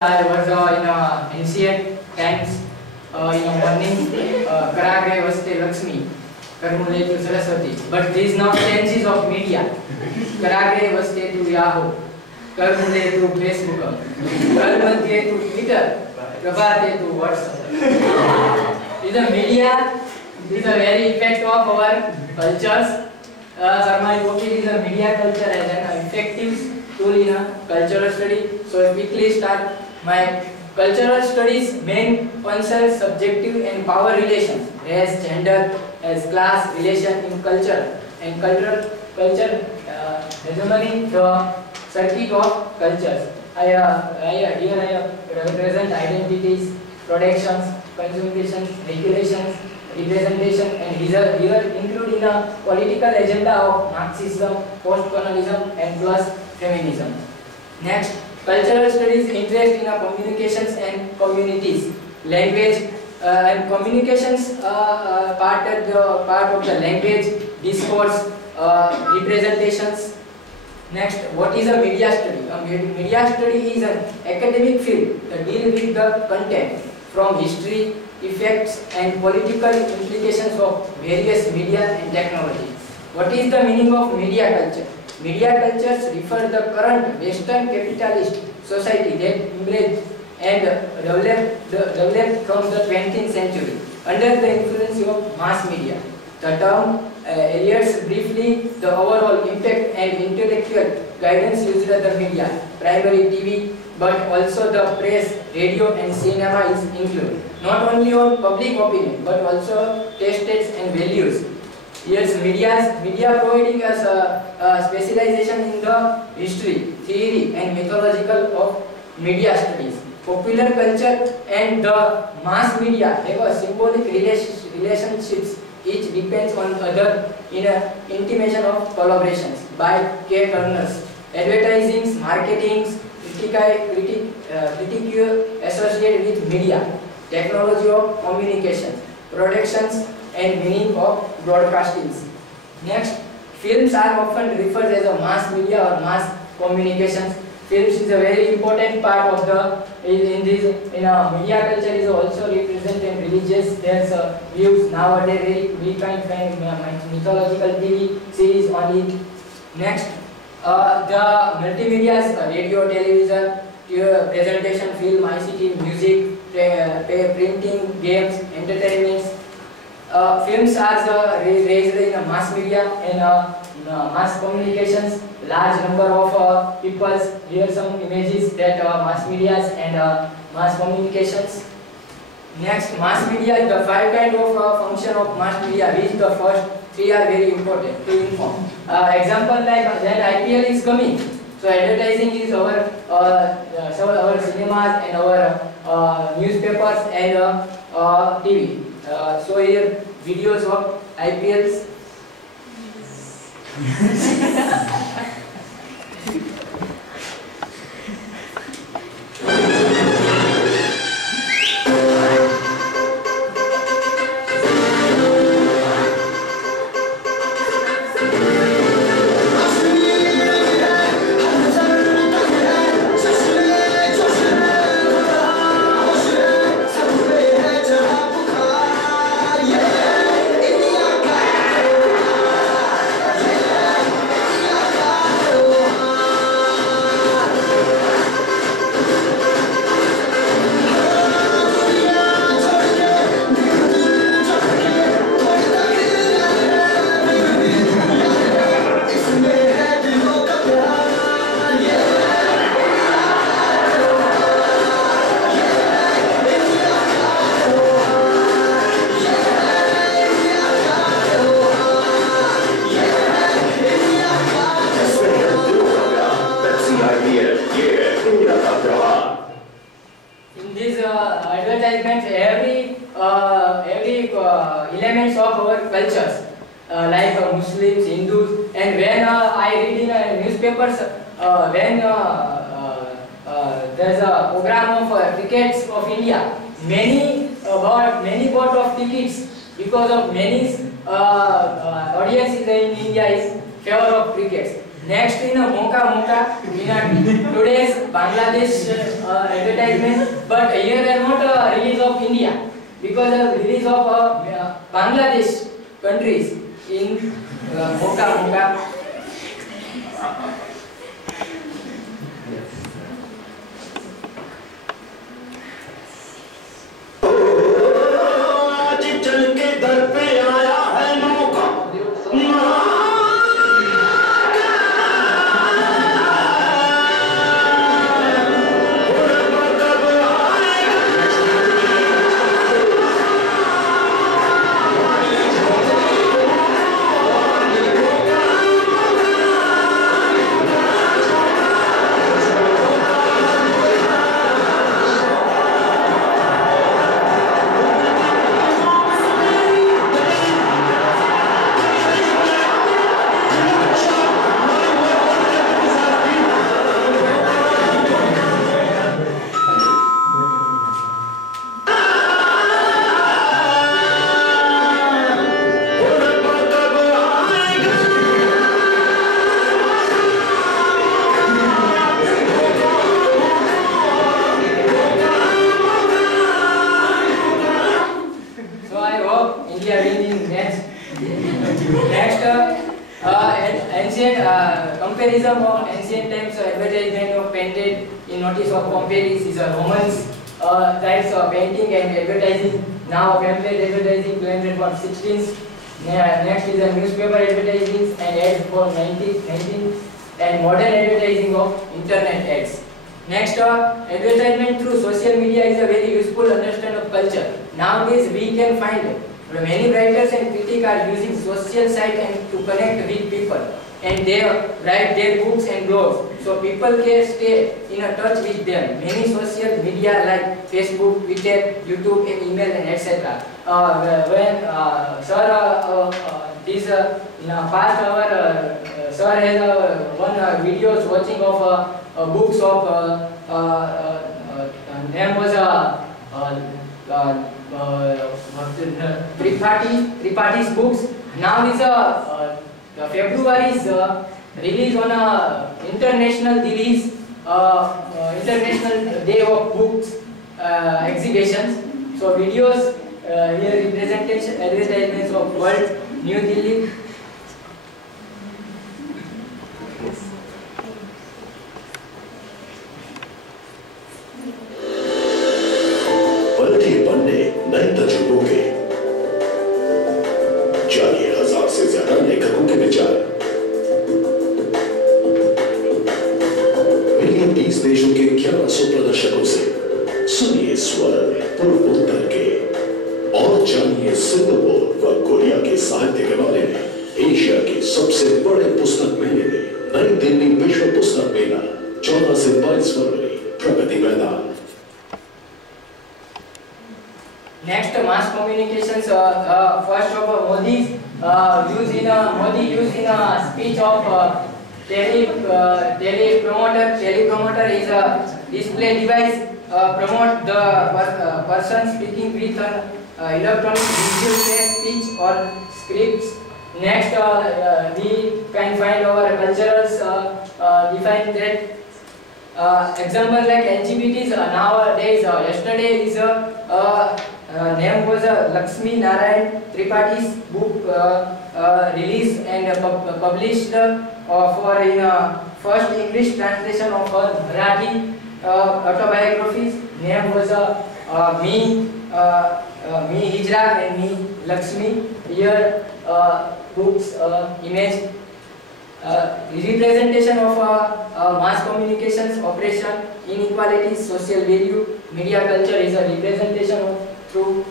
I was in ancient times in the morning, Karagre vaste Lakshmi, Karmule to Saraswati. But these now changes of media. Karagre vaste to Yahoo, Karmule to Facebook, Karmadye to Twitter, Prabhate to WhatsApp. This is media. This is a very effect of our cultures. Sarmai Poki is a media culture as an effective tool in a cultural study. So quickly start. My cultural studies main concerns subjective and power relations as gender, as class relation in culture and culture hegemony the circuit of cultures. Here I represent identities, productions, consumptions, regulations, representation, and here include in a political agenda of Marxism, post-colonialism, and plus feminism. Next. Cultural studies interest in communications and communities, language and communications part of the language, discourse, representations. Next, what is a media study? A media study is an academic field that deals with the content from history, effects, and political implications of various media and technology. What is the meaning of media culture? Media cultures refer to the current Western capitalist society that emerged and developed from the 20th century under the influence of mass media. The term illustrates briefly the overall impact and intellectual guidance used by the media, primary TV, but also the press, radio, and cinema is included. Not only on public opinion, but also tastes and values. Yes, media providing us a specialization in the history, theory, and methodological of media studies. Popular culture and the mass media have a symbolic relationships. Each depends on other in an intimation of collaborations by K. Turners. Advertising, marketing, critique associated with media, technology of communications, productions, and meaning of broadcasting. Next, films are often referred as a mass media or mass communications. Films is a very important part of the media culture is also represented religious. There's views nowadays we can find mythological TV series on it. Next, the multimedia, radio, television, presentation, film, ICT, music, printing, games, entertainment. Films are raised in mass media and mass communications. Large number of people hear some images that mass medias and mass communications. Next, mass media is the five kind of function of mass media, which the first three are very important to inform. Example like that IPL is coming. So advertising is our cinemas and our newspapers and TV. So here videos of IPLs. In these advertisements, every elements of our cultures, like Muslims, Hindus, and when I read in newspapers, when there's a program of crickets of India, many bought of tickets because of many audience in India is favor of crickets. Next in a Mocha in today's Bangladesh advertisement, but here are not a release of India, because the release of Bangladesh countries in Mocha. Comparison of ancient times advertisement of painted in notice of Pompeius is a Romans types of painting and advertising. Now pamphlet advertising 216. Next is a newspaper advertising and ads for 19 and modern advertising of internet ads. Next, advertisement through social media is a very useful understand of culture. Nowadays we can find many writers and critics are using social site and to connect with people, and they write their books and blogs, so people can stay in a touch with them. Many social media like Facebook, Twitter, YouTube, and email and etc. When this in past our sir has one videos watching of books of name was Tripaঠি's books. Now is February is release on a international release International Day of Books exhibitions. So videos here representation advertisements of World New Delhi. पलटे पन्ने नए तजुर्बों के 40,000 से ज्यादा लेखकों के विचार, मिलिए 30 देशों के 1100 प्रदर्शकों से, सुनिए स्वर पूर्व उत्तर के और जानिए सिंगापुर व कोरिया के साहित्य के बारे में। एशिया के सबसे बड़े पुस्तक मेले में नई दिल्ली विश्व पुस्तक मेला 14 से 22 फरवरी, Pragati Maidan. Next, mass communications. First of all, Modi used in a speech of telepromoter. Telepromoter is a display device promote the person speaking with an electronic visual text, speech or scripts. Next, we can find our cultures define that. Example like LGBTs nowadays. Yesterday is name was Lakshmi Narayan Tripaঠি's book released and published for in first English translation of her Marathi autobiographies. Name was Me Hijra and Me Lakshmi. Here books image representation of mass communications operation, inequalities, social value. Media culture is a representation of through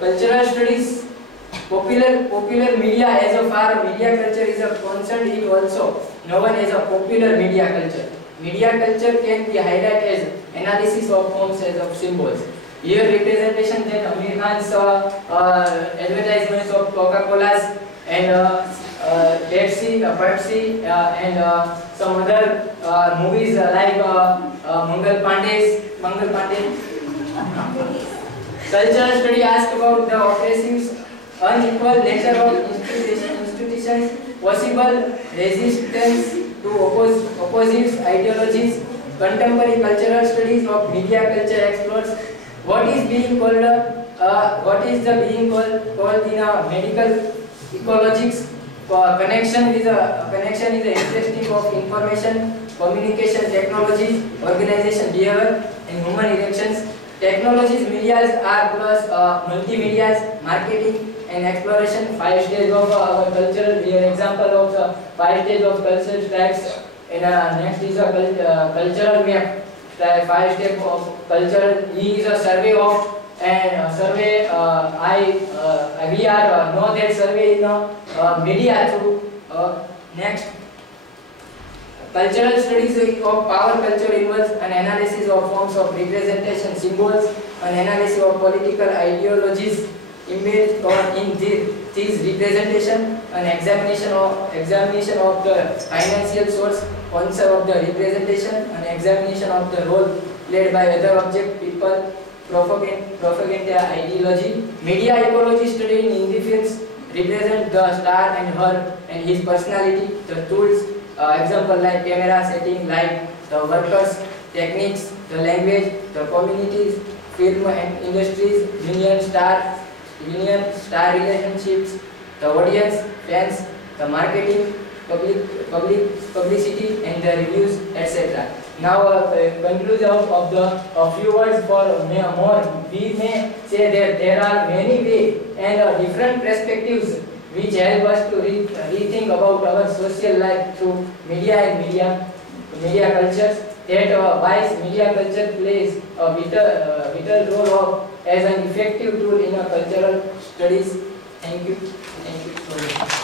cultural studies. Popular media as a far media culture is a concerned, it also known as a popular media culture. Media culture can be highlighted as analysis of forms as of symbols. Here representation that Amir Khan's advertisements of Coca-Cola's and Pepsi and some other movies like Mangal Pandey. Cultural study asks about the oppressive, unequal nature of institutions, possible resistance to opposite ideologies. Contemporary cultural studies of media culture explores what is being called in a medical ecologics. Connection is a interesting of information, communication technologies, organization behavior, and human elections. Technologies, medias are plus multimedias, marketing and exploration. 5 stages of our cultural. Here example of the 5 stages of cultural tracks. And next is a cultural map. 5 steps of cultural. E is a survey of survey. We are know that survey in media through. Next. Cultural studies of power culture involves an analysis of forms of representation, symbols, an analysis of political ideologies embedded in these representation, an examination of the financial source, concept of the representation, an examination of the role played by other object, people, propaganda ideology. Media ecology study in indie films represent the star and her and his personality, the tools. Example like camera setting, light, the workers, techniques, the language, the communities, film and industries, union star relationships, the audience, fans, the marketing, publicity and the reviews, etc. Now conclusion of the few words for more. We may say that there are many ways and different perspectives which help us to rethink about our social life through media and media cultures. That why media culture plays a vital role as an effective tool in cultural studies. Thank you so much.